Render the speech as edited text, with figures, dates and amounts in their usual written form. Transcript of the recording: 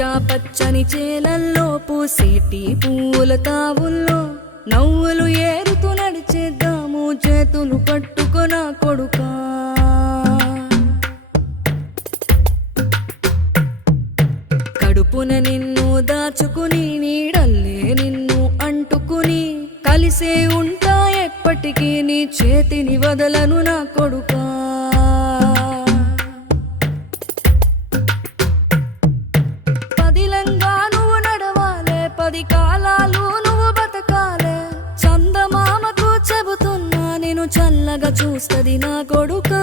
పచ్చా పచ్చని చేలల్లో పూసేటి పూల తావుల్లో నవ్వులు ఏరుతూ నడిచేద్దాము చేతులు పట్టుకొన కొడుకా. కడుపున నిన్ను దాచుకుని నీడల్లే నిన్ను అంటుకుని కలిసే ఉంటా ఎప్పటికీ నీ చేతిని వదలను నా కొడుకా. పదిలంగా నువ్వు నడవాలే, 10 కాలాలు నువ్వు బతకాలే. చందమామకు చెబుతున్నా నేను చల్లగా చూస్తది నా కొడుకా.